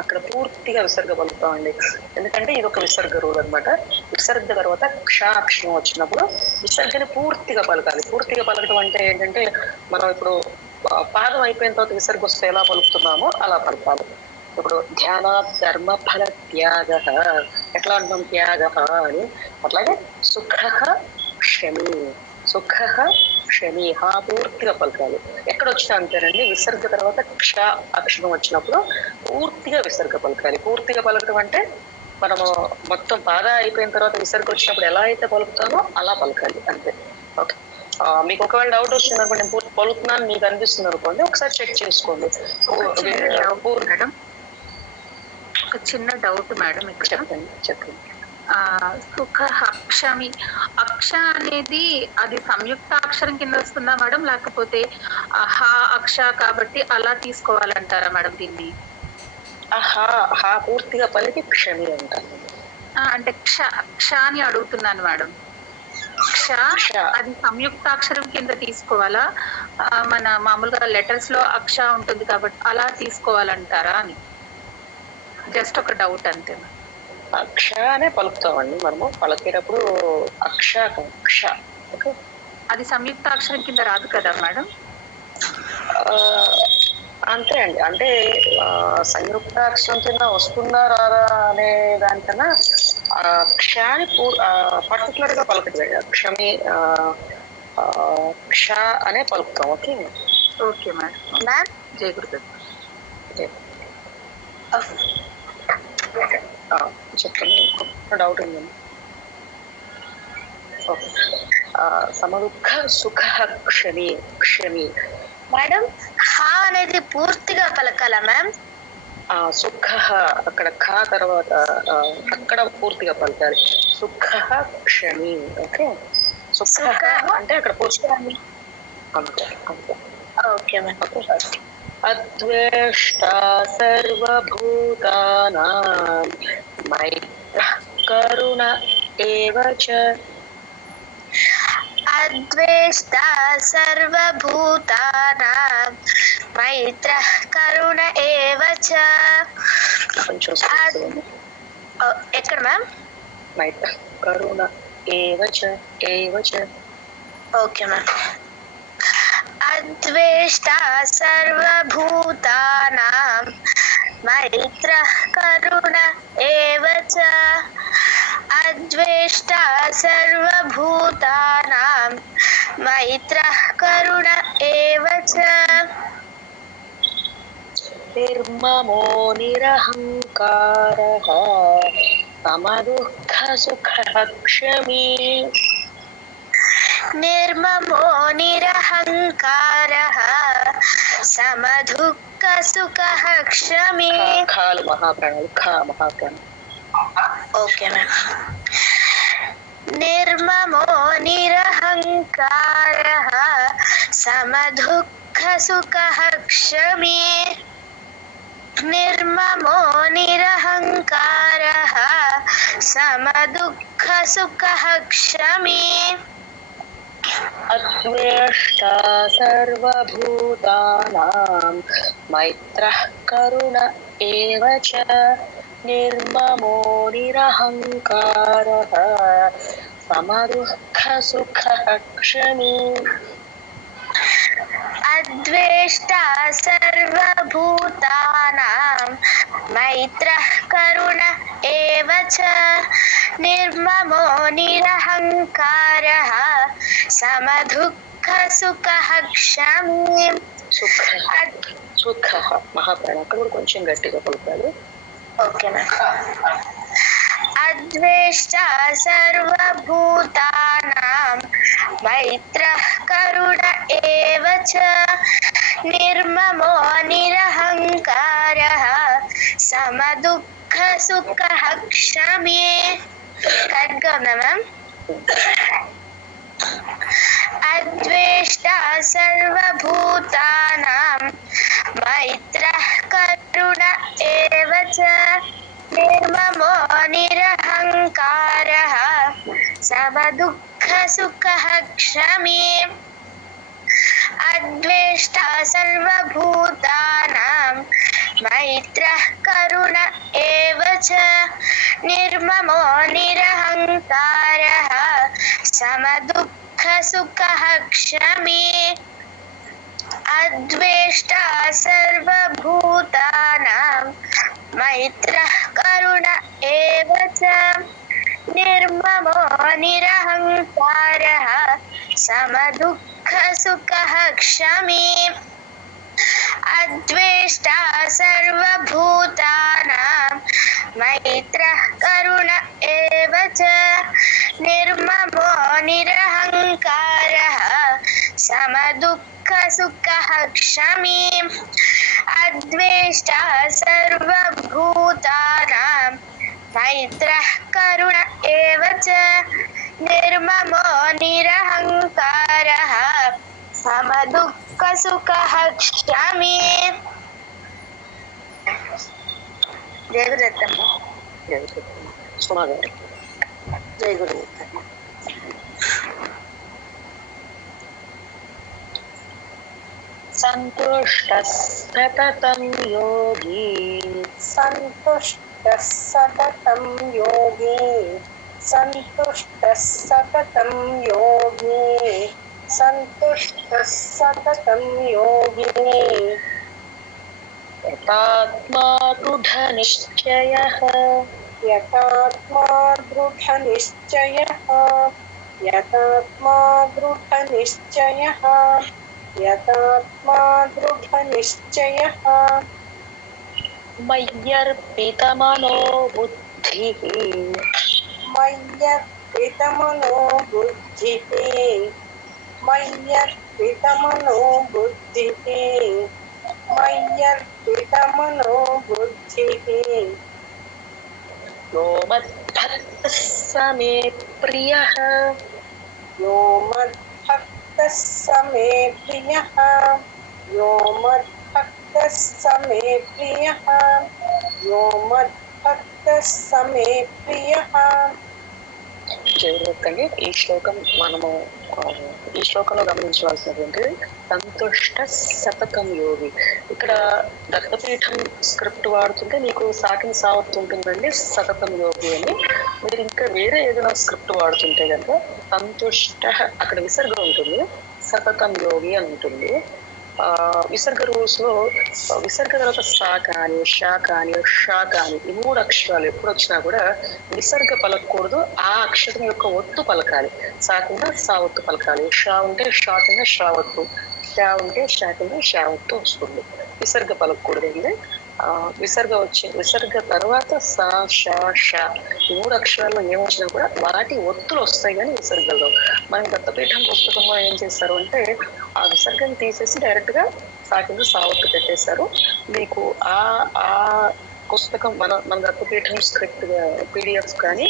అక్కడ పూర్తిగా విసర్గ పలుకుతామండి, ఎందుకంటే ఇది ఒక విసర్గ రూల్ అనమాట. విసర్గ తర్వాత క్షాక్షరం వచ్చినప్పుడు విసర్గని పూర్తిగా పలకాలి. పూర్తిగా పలకడం అంటే ఏంటంటే మనం ఇప్పుడు పాదం అయిపోయిన తర్వాత విసర్గ వస్తే ఎలా పలుకుతున్నామో అలా పలకాలి. ఇప్పుడు ధ్యాన ధర్మ ఫల త్యాగ ఎట్లా అంటాం త్యాగ అని, అట్లాగే సుఖ క్షమి సుఖ క్షమి హా పూర్తిగా పలకాలి. ఎక్కడ వచ్చినా అంతేనండి, విసర్గ తర్వాత క్ష అక్షరం వచ్చినప్పుడు పూర్తిగా విసర్గ పలకాలి. పూర్తిగా పలకడం అంటే మనము మొత్తం పాద అయిపోయిన తర్వాత విసర్గ వచ్చినప్పుడు ఎలా అయితే పలుకుతామో అలా పలకాలి అంతే. ఓకే, మీకు ఒకవేళ డౌట్ వచ్చింది అనుకోండి, నేను పూర్తి పలుకుతున్నాను మీకు అనిపిస్తుంది అనుకోండి, ఒకసారి చెక్ చేసుకోండి. మేడం ఒక చిన్న డౌట్ మేడం, ఇక్కడ చెప్పండి చెప్పండి. సుఖ అక్షమి అక్ష అనేది అది సంయుక్తాక్షరం కింద వస్తుందా మేడం, లేకపోతే హా అక్ష కాబట్టి అలా తీసుకోవాలంటారా మేడం దీన్ని? హా హా పూర్తిగా పలికి క్షమి అంటారు. అంటే క్ష క్ష అని అడుగుతున్నాను మేడం. క్ష అది సంయుక్తాక్షరం కింద తీసుకోవాలా, మన మామూలుగా లెటర్స్ లో అక్ష ఉంటుంది కాబట్టి అలా తీసుకోవాలంటారా అని జస్ట్ ఒక డౌట్ అంతే. అక్ష అనే పలుకుతామండి మనము పలికేటప్పుడు అక్ష అక్ష. ఓకే, అది సంయుక్తాక్షరం కింద రాదు కదా మేడం? అంతే అండి. అంటే సంయుక్తాక్షరం కింద వస్తుందా రాదా అనే దానికన్నా క్షాని పర్టికులర్ గా పలకట్లేదు. క్షమి క్ష అనే పలుకుతాం. Okay okay madam. మ్యామ్ జై గురుదత్త. చెప్పండి, డౌట్ ఉందండి. సమదుఃఖ సుఖ క్షమి క్షమి. మేడం హా అనేది పూర్తిగా పలకాల మ్యామ్? సుఖ అక్కడ ఖ తర్వాత అక్కడ పూర్తిగా పలకాలి. సుఖ క్షమి. ఓకే, సుఖ అంటే అక్కడ పూర్తిగా అంతే అంతే. Okay ma'am. అద్వేష్ట సర్వభూతానాం మైత్రః కరుణ ఏవ చ. అద్వేష్ట సర్వభూతానాం మైత్రః కరుణ ఏవ చ. ఎక్కడ మ్యామ్? మైత్రః కరుణ ఏవ చ ఏవ చ. Okay ma'am. అద్వేష్ట సర్వభూతానాం మైత్రః కరుణ ఏవ చ. అద్వేష్ట సర్వభూతానాం మైత్రః కరుణ ఏవ చ. నిర్మమో నిరహంకారః సమదుఃఖ సుఖః క్షమీ. నిర్మమో నిరహంకారః సమదుఃఖ సుఖః క్షమీ. ఖాలు మహాప్రాణాలు, ఖ మహాప్రాణం. Okay ma'am. నిర్మమో నిరహంకారః సమదుఃఖ సుఖః క్షమీ. నిర్మమో నిరహంకారః సమదుఃఖ సుఖః క్షమీ. అద్వేష్ట సర్వభూతానాం మైత్రః కరుణ ఏవ చ. నిర్మమో నిరహంకారః సమదుఃఖ సుఖః క్షమీ. అద్వేష్ట సర్వభూతానాం మైత్రః కరుణ ఏవ చ. నిర్మమో నిరహంకారః సమదుఃఖ సుఖః క్షమీ. సుఖ మహాప్రాణం అక్కడ కూడా కొంచెం గట్టిగా పలుకాలి. ఓకే అద్వేష్ట సర్వభూతానాం మైత్రః కరుణ ఏవ చ. నిర్మమో నిరహంకారః సమదుఃఖ సుఖః క్షమీ. కరెక్ట్గా ఉందా మ్యామ్? అద్వేష్ట సర్వభూతానాం మైత్రః కరుణ ఏవ చ. నిర్మమో నిరహంకారః సమదుఃఖ సుఖః క్షమీ. అద్వేష్ట సర్వభూతానాం మైత్రః కరుణ ఏవ చ. నిర్మమో నిరహంకారః సమదుఃఖ సుఖః క్షమీ. అద్వేష్ట సర్వభూతానాం మైత్రః కరుణ ఏవ చ. నిర్మమో నిరహంకారః సమదుఃఖ సుఖః క్షమీ. అద్వేష్ట సర్వభూతానాం మైత్రః కరుణ ఏవ చ. నిర్మమో నిరహంకారః సమదుఃఖ సుఖః క్షమీ. అద్వేష్ట సర్వభూతానాం మైత్రః కరుణ ఏవ చ. నిర్మమో నిరహంకారః సమదుఃఖ సుఖః క్షమీ. జై గురుదత్త. సుమా గారు జై గురుదత్త. సంతుష్టः సతతం యోగి సంతుష్టः సతతం యోగి సంతుష్టः సతతం యోగి సంతుష్టः సతతం యోగి యతాత్మా దృఢనిశ్చయః యతాత్మా దృఢనిశ్చయః యతాత్మా దృఢనిశ్చయః యతాత్మా దృఢనిశ్చయః మయ్యర్పితమనో బుద్ధిః మయ్యర్పితమనో బుద్ధిః మయ్యర్పితమనో బుద్ధిః మయ్యర్పితమనో బుద్ధిః యో మద్భక్తః స మే ప్రియః యో మద్భక్తః స మే ప్రియః యో మద్భక్తః స మే ప్రియః యో మద్భక్తః స మే ప్రియః చెవులొక్కండి. ఈ శ్లోకం మనము ఈ శ్లోకంలో గమనించవలసినటువంటి సంతుష్ట సతతం యోగి. ఇక్కడ దత్తపీఠం స్క్రిప్ట్ వాడుతుంటే మీకు సాకిన సావత్తు ఉంటుందండి సతతం యోగి అని. మీరు ఇంకా వేరే ఏదైనా స్క్రిప్ట్ వాడుతుంటే కనుక సంతుష్ట అక్కడ విసర్గ ఉంటుంది, సతతం యోగి అని ఉంటుంది. విసర్గ రూల్స్ లో విసర్గ తర్వాత సా కానీ షా కానీ షా కానీ ఈ 3 అక్షరాలు ఎప్పుడు వచ్చినా కూడా విసర్గ పలకూడదు, ఆ అక్షరం యొక్క ఒత్తు పలకాలి. సా కింద సా ఒత్తు పలకాలి, షా ఉంటే షా కింద షా ఒత్తు, షా ఉంటే షా కింద షా ఒత్తు వస్తుంది. విసర్గ పలకూడదు అండి. విసర్గ తర్వాత సా షా షా ఈ 3 అక్షరాల్లో ఏమొచ్చినా కూడా వాటి ఒత్తులు వస్తాయి కానీ విసర్గల్లో. మన దత్తపీఠం పుస్తకంలో ఏం చేస్తారు అంటే ఆ విసర్గను తీసేసి డైరెక్ట్ గా సా కింద సా ఒత్తు పెట్టేశారు. మీకు ఆ ఆ పుస్తకం మన దత్తపీఠం స్క్రిప్ట్ పీడిఎఫ్ కానీ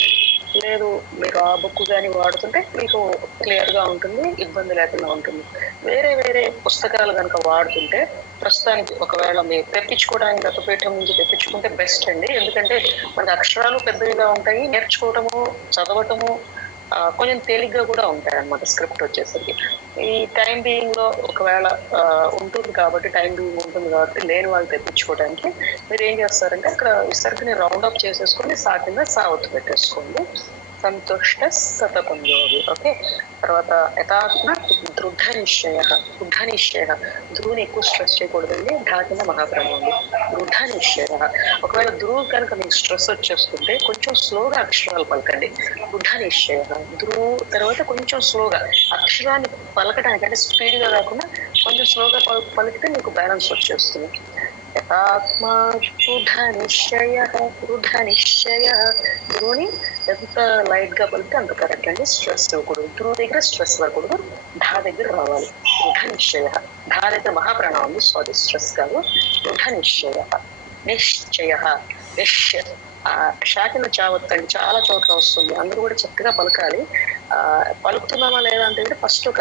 లేదు మీరు ఆ బుక్ కానీ వాడుతుంటే మీకు క్లియర్ గా ఉంటుంది, ఇబ్బంది లేకుండా ఉంటుంది. వేరే వేరే పుస్తకాలు కనుక వాడుతుంటే ప్రస్తుతానికి ఒకవేళ మీరు తెప్పించుకోవడానికి దత్తపీఠం నుంచి తెప్పించుకుంటే బెస్ట్ అండి. ఎందుకంటే మనకి అక్షరాలు పెద్దవిగా ఉంటాయి, నేర్చుకోవటము చదవటము కొంచెం తేలిగ్గా కూడా ఉంటాయి అన్నమాట స్క్రిప్ట్ వచ్చేసరికి. ఈ టైం బీయింగ్ లో ఒకవేళ ఉంటుంది కాబట్టి లేని వాళ్ళు తెప్పించుకోవడానికి మీరు ఏం చేస్తారంటే అక్కడ విసర్గని రౌండ్ అప్ చేసేసుకొని సా కింద సా ఒత్తు పెట్టేసుకోండి. సంతుష్ట సతతం యోగి. ఓకే. తర్వాత యథాత్మ దృఢ నిశ్చయ. ధ్రువుని ఎక్కువ స్ట్రెస్ చేయకూడదండి, ఢా కింద మహాప్రాణం ఉంది. దృఢ నిశ్చయ. ఒకవేళ ధ్రువు కనుక మీకు స్ట్రెస్ వచ్చేస్తుంటే కొంచెం స్లోగా అక్షరాలు పలకండి. దృఢ నిశ్చయ. ధ్రువు తర్వాత కొంచెం స్లోగా అక్షరాన్ని పలకడానికి, అంటే స్పీడ్ గా కాకుండా కొంచెం స్లోగా పలికితే మీకు బ్యాలెన్స్ వచ్చేస్తుంది. యథాత్మ దృఢ నిశ్చయ. ధ్రువుని ఎంత లైట్ గా పలికితే అంత కరెక్ట్ అండి. స్ట్రెస్ ఇవ్వకూడదు, ధ్రువు దగ్గర స్ట్రెస్ రాకూడదు, ఢా దగ్గర రావాలి. దృఢ నిశ్చయ. ఢా దగ్గర మహాప్రాణం ఉంది, సారీ స్ట్రెస్ కాదు. దృఢ నిశ్చయ. నిశ్చయ షాకిన చావత్తండి చాలా చోట్ల వస్తుంది, అందరూ కూడా చక్కగా పలకాలి. పలుకుతున్నామా లేదా అంటే ఫస్ట్ ఒక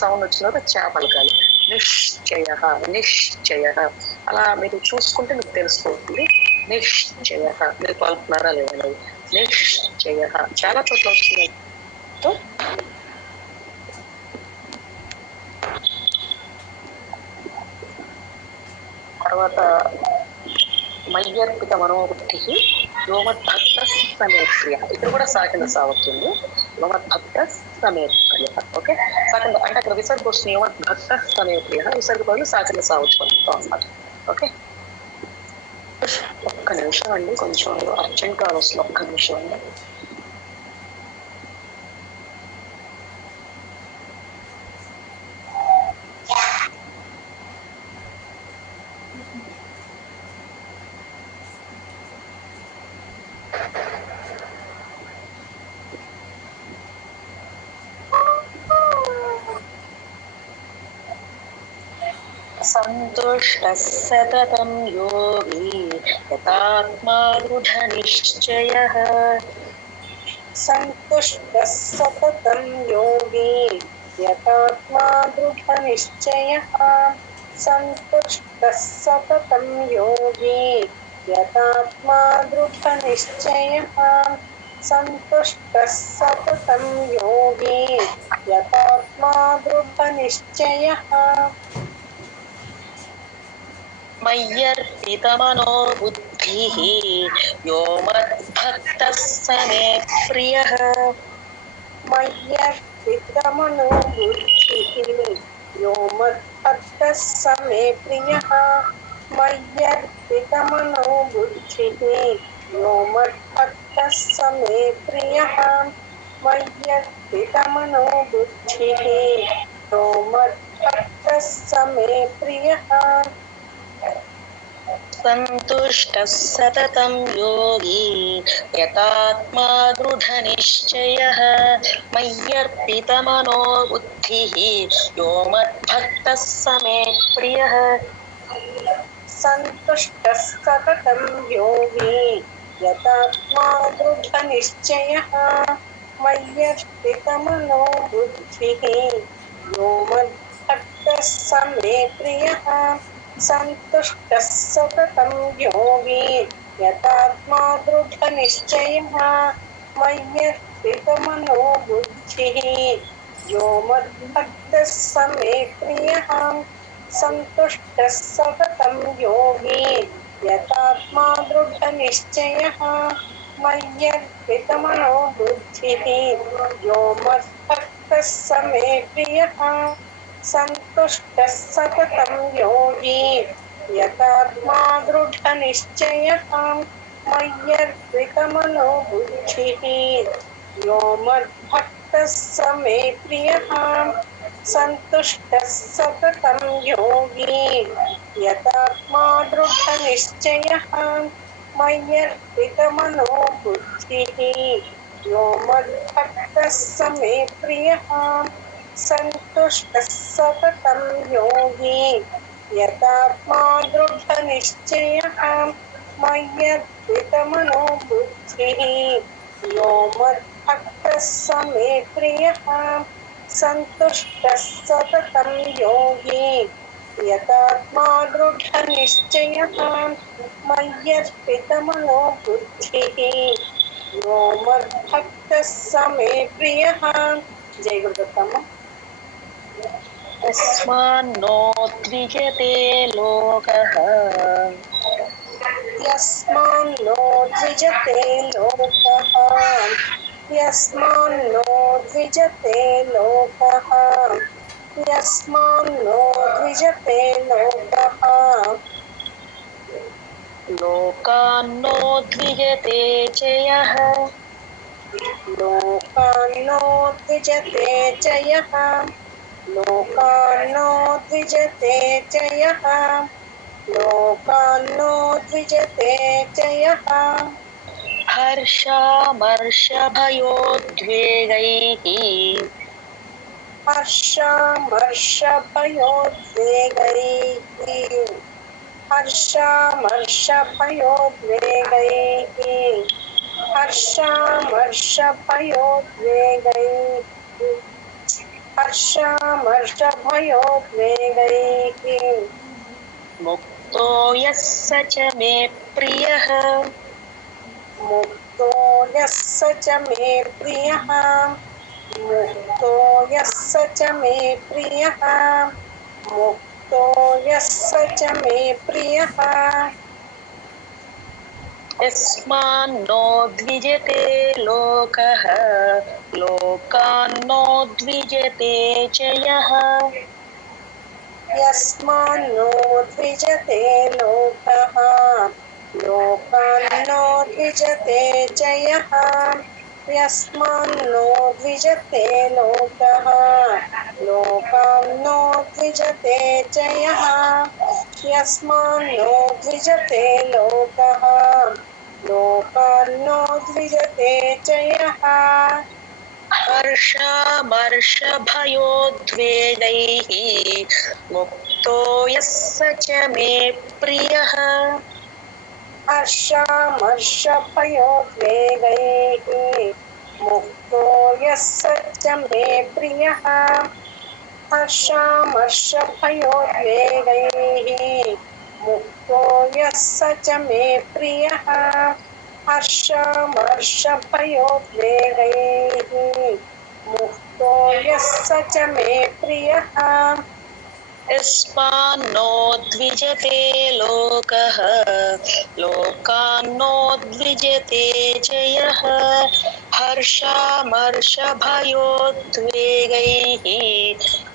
సౌండ్ వచ్చిన తర్వాత చా పలకాలి. నిశ్చయ అలా మీరు చూసుకుంటే మీకు తెలిసిపోతుంది. నిశ్చయ మీరు పలుకున్నారా లేదా. నిశ్చయ చాలా చోట్ల వస్తున్నాయి. తర్వాత మయ్యర్పిత మనోబుద్ధి యోమద్భక్త సమేప్రియ. ఇక్కడ కూడా సాకింద సాగుతుంది. యోమద్భక్త సమేప్రియ. ఓకే. సాకింద అంటే అక్కడ విసర్గ వస్తుంది, యోమద్భక్త సమేప్రియ. విసర్గ బదులు సాకింద సాగుతాం అన్నమాట. ఓకే. ఒక్క నిమిషం అండి, కొంచెం అర్జెంట్ కాల్ వస్తుంది. ఒక్క నిమిషం అండి. సంతుష్టः సతతం యోగి యథాత్మా దృఢ నిశ్చయః. సంతుష్టः సతతం యోగి యథాత్మా దృఢ నిశ్చయః. సంతుష్టः సతతం యోగి యథాత్మా దృఢ నిశ్చయః. సంతుష్టः సతతం యోగి యథాత్మా దృఢ నిశ్చయః. मय्यर्पितमनो बुद्धिः यो मद्भक्तः स मे प्रियः मय्यर्पितमनो बुद्धिः यो मद्भक्तः स मे प्रियः मय्यर्पितमनो बुद्धिः यो मद्भक्तः स मे प्रियः मय्यर्पितमनो बुद्धिः यो मद्भक्तः स मे प्रियः सन्तुष्टः सततं योगी यतात्मा दृढनिश्चयः मय्यर्पितमनो बुद्धिः यो मद्भक्तः स मे प्रियः सन्तुष्टः सततं योगी यतात्मा दृढनिश्चयः मय्यर्पितमनो बुद्धिः यो मद्भक्तः स मे प्रियः सन्तुष्टः सततं योगी यतात्मा दृढनिश्चयः मय्यर्पितमनो बुद्धिः यो मद्भक्तः स मे प्रियः सन्तुष्टः सततं योगी यतात्मा दृढनिश्चयः मय्यर्पितमनो बुद्धिः यो मद्भक्तः स मे प्रियः सन्तुष्टः सततं योगी यतात्मा दृढनिश्चयः मय्यर्पितमनो बुद्धिः यो मद्भक्तः स मे प्रियः सन्तुष्टः सततं योगी यतात्मा दृढनिश्चयः मय्यर्पितमनो बुद्धिः यो मद्भक्तः स मे प्रियः सन्तुष्टः सततं योगी यतात्मा दृढनिश्चयः मय्यर्पितमनो बुद्धिः यो मद्भक्तः स मे प्रियः सन्तुष्टः सततं योगी यतात्मा दृढनिश्चयः मय्यर्पितमनो बुद्धिः यो मद्भक्तः स मे प्रियः जय गुरुदत्तम यस्मान्नो द्विजते लोकः यस्मान्नो द्विजते लोकः यस्मान्नो द्विजते लोकः यस्मान्नो द्विजते लोकः लोकान्नो द्विजते च यः लोकान्नो द्विजते च यः लोकान्नो द्विजते च यः लोकान्नो द्विजते च यः हर्षामर्षभयोद्वेगैः हर्षामर्षभयोद्वेगैः हर्षामर्षभयोद्वेगैः हर्षामर्षभयोद्वेगैः हर्षामर्षभयोद्वेगैः मुक्तो यः स च मे प्रियः मुक्तो यः स च मे प्रियः मुक्तो यः स च मे प्रियः मुक्तो यः स च मे प्रियः यस्मान्नो द्विजते लोकः लोकान्नो द्विजते च यः यस्मान्नो द्विजते लोकः लोकान्नो द्विजते च यः यस्मान्नो द्विजते लोकः लोकान्नो द्विजते च यः यस्मान्नो द्विजते लोकः लोकान्नो द्विजते च यः हर्षामर्षभयोद्वेगैः मुक्तो यः स च मे प्रियः हर्षामर्षभयोद्वेगैः मुक्तो यः स च मे प्रियः हर्षामर्षभयोद्वेगैः मुक्तो यः स च मे प्रियः हर्षामर्षभयोद्वेगैः मुक्तो यः स च मे प्रियः यस्मान्नो द्विजते लोकः लोकान्नो द्विजते च यः हर्षामर्षभयोद्वेगैः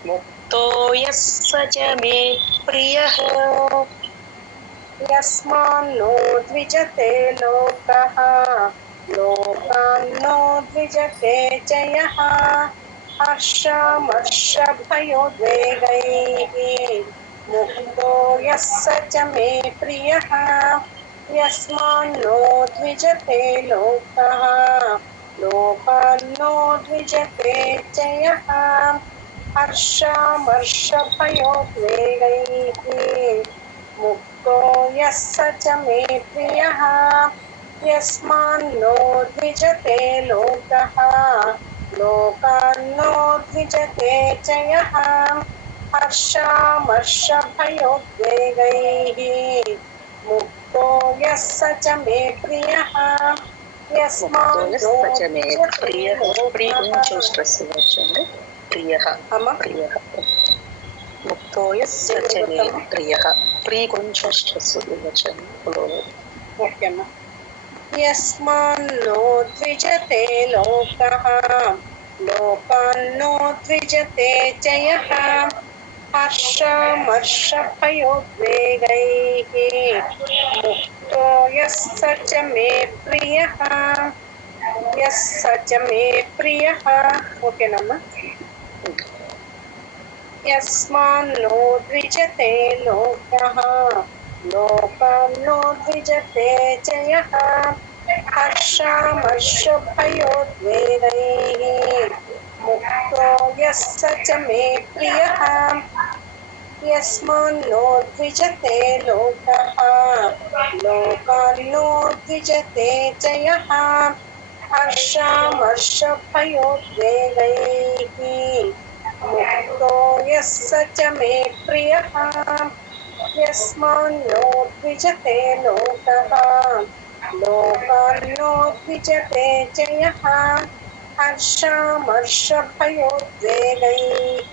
मुक्तो यः स च मे प्रियः यस्मान्नो द्विजते लोकः लोकान्नो द्विजते च यः हर्षामर्षभयोद्वेगैः मुक्तो यः स च मे प्रियः यस्मान्नो द्विजते लोकः लोकान्नो द्विजते च यः हर्षामर्षभयोद्वेगैः मुक्तो यः स च मे प्रियः यस्मान्नो द्विजते लोकः लोकान्नो द्विजते च यः हर्षामर्षभयोद्वेगैः मुक्तो यः स च मे प्रियः यस्मान्नो प्रियः प्रियः स्ट्रेस् వచ్చండి ప్రియः ప్రియः ముక్తో యः स च मे ప్రియः ప్రీ కొంచెం స్ట్రెస్ వచ్చండి ఓకే అమ్మా यस्मान्नो द्विजते लोकः लोकान्नो द्विजते च यः हर्षामर्षभयोद्वेगैः मुक्तो यः स च मे प्रियः यः स च मे प्रियः ओकेनम्मा यस्मान्नो द्विजते लोकः लोकान्नो द्विजते च यः हर्षामर्षभयोद्वेगैः मुक्तो यः स च मे प्रियः यस्मान्नो द्विजते लोकः लोकान्नो द्विजते च यः हर्षामर्षभयोद्वेगैः मुक्तो यः स च मे प्रियः यस्मान्नो द्विजते लोकः लोकान्नो द्विजते च यः हर्षामर्षभयोद्वेगैः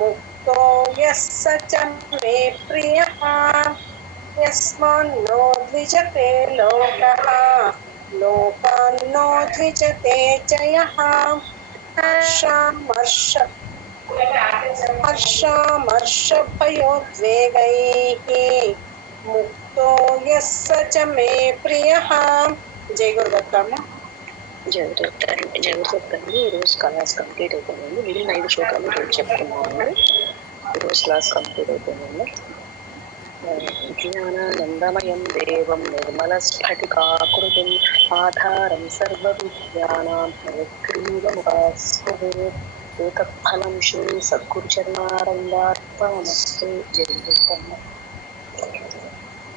मुक्तो यः स च मे प्रियः यस्मान्नो द्विजते लोकः लोकान्नो द्विजते च यः हर्षामर्षभयोद्वेगैः मुक्तो यः स च मे प्रियः जय गुरुदत्तమ్మ జరుగుతుంది ఈరోజు క్లాస్ కంప్లీట్ అయిపోయిందండి మిగిలిన 5 శ్లోకాలు ఈరోజు చెప్పుకున్నామండి ఈరోజు క్లాస్ కంప్లీట్ అయిపోయిందండి జ్ఞానానందమయం దేవం నిర్మలస్ఫటికాకృతిం ఆధారం సర్వవిద్యానాం హయగ్రీవముపాస్మహే ఏతత్ఫలం శ్రీ సద్గురుచరణారందార్పణమస్తు జయ